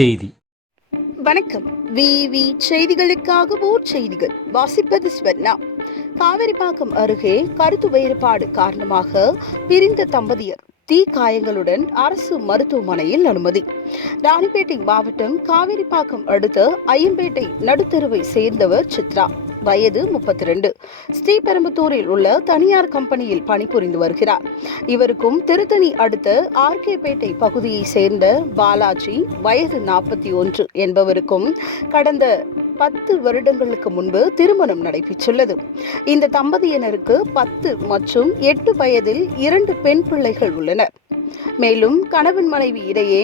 செய்தி. வணக்கம். விவி செய்திகளுக்காக ஊர் செய்திகள் வாசிப்பது ஸ்வர்ணா. காவேரிப்பாக்கம் அருகே கருத்து வேறுபாடு காரணமாக பிரிந்த தம்பதியர் தீக்காயங்களுடன் அரசு மருத்துவமனையில் அனுமதி. ராணிப்பேட்டை மாவட்டம் காவேரிப்பாக்கம் அடுத்த ஐயம்பேட்டை நடுத்தருவை சேர்ந்தவர் சித்ரா, வயது 32, ஸ்ரீபெரும்புத்தூரில் உள்ள தனியார் கம்பெனியில் பணிபுரிந்து வருகிறார். இவருக்கும் திருத்தணி அடுத்த ஆர்கேபேட்டை பகுதியை சேர்ந்த பாலாஜி, வயது 41 என்பவருக்கும் கடந்த 10 வருடங்களுக்கு முன்பு திருமணம் நடைபெற்றுள்ளது. இந்த தம்பதியினருக்கு 10 மற்றும் 8 வயதில் 2 பெண் பிள்ளைகள் உள்ளனர். மேலும் கணவன் மனைவி இடையே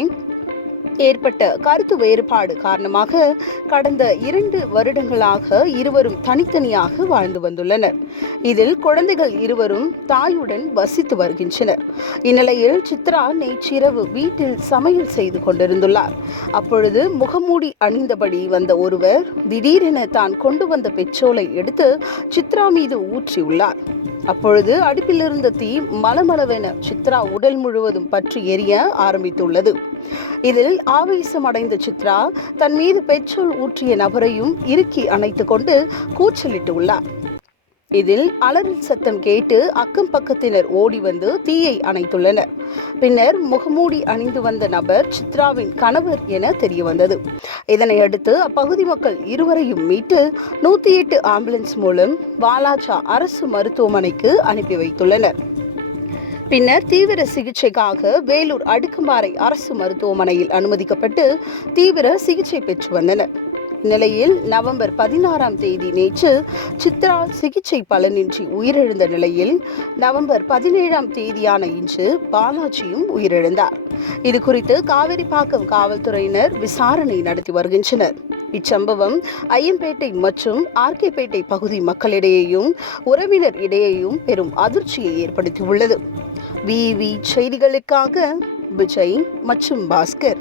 ஏற்பட்ட கருத்து வேறுபாடு காரணமாக கடந்த 2 வருடங்களாக இருவரும் தனித்தனியாக வாழ்ந்து வந்துள்ளனர். இதில் குழந்தைகள் இருவரும் தாயுடன் வசித்து வருகின்றனர். இந்நிலையில் சித்ரா நேற்றிரவு வீட்டில் சமையல் செய்து கொண்டிருந்துள்ளார். அப்பொழுது முகமூடி அணிந்தபடி வந்த ஒருவர் திடீரென தான் கொண்டு வந்த பெட்ரோலை எடுத்து சித்ரா மீது ஊற்றியுள்ளார். அப்பொழுது அடுப்பிலிருந்த தீ மலமளவென சித்ரா உடல் முழுவதும் பற்றி எரிய ஆரம்பித்துள்ளது. இதில் ஆவேசமடைந்த சித்ரா தன் மீது பெட்ரோல் ஊற்றிய நபரையும் இறுக்கி அணைத்துக் கொண்டு கூச்சலிட்டுள்ளார். இதில் அலறல் சத்தம் கேட்டு அக்கம் பக்கத்தினர் ஓடி வந்து தீயை அணைத்துள்ளனர். பின்னர் முகமூடி அணிந்து வந்த நபர் சித்ராவின் கணவர் என தெரிய வந்தது. இதனையடுத்து அப்பகுதி மக்கள் இருவரையும் மீட்டு 108 ஆம்புலன்ஸ் மூலம் வாலாஜா அரசு மருத்துவமனைக்கு அனுப்பி வைத்துள்ளனர். பின்னர் தீவிர சிகிச்சைக்காக வேலூர் அடுக்குமாறை அரசு மருத்துவமனையில் அனுமதிக்கப்பட்டு தீவிர சிகிச்சை பெற்று வந்தனர். இந்நிலையில் நவம்பர் 16ஆம் தேதி நேற்று சித்ரா சிகிச்சை பலனின்றி உயிரிழந்த நிலையில் நவம்பர் 17ஆம் தேதியான இன்று பாலாஜியும் உயிரிழந்தார். இது குறித்து காவேரிப்பாக்கம் காவல்துறையினர் விசாரணை நடத்தி வருகின்றனர். இச்சம்பவம் ஐயம்பேட்டை மற்றும் ஆர்கேபேட்டை பகுதி மக்களிடையேயும் உறவினர் இடையேயும் பெரும் அதிர்ச்சியை ஏற்படுத்தியுள்ளது. விவி செய்திகளுக்காக விஜய் மற்றும் பாஸ்கர்.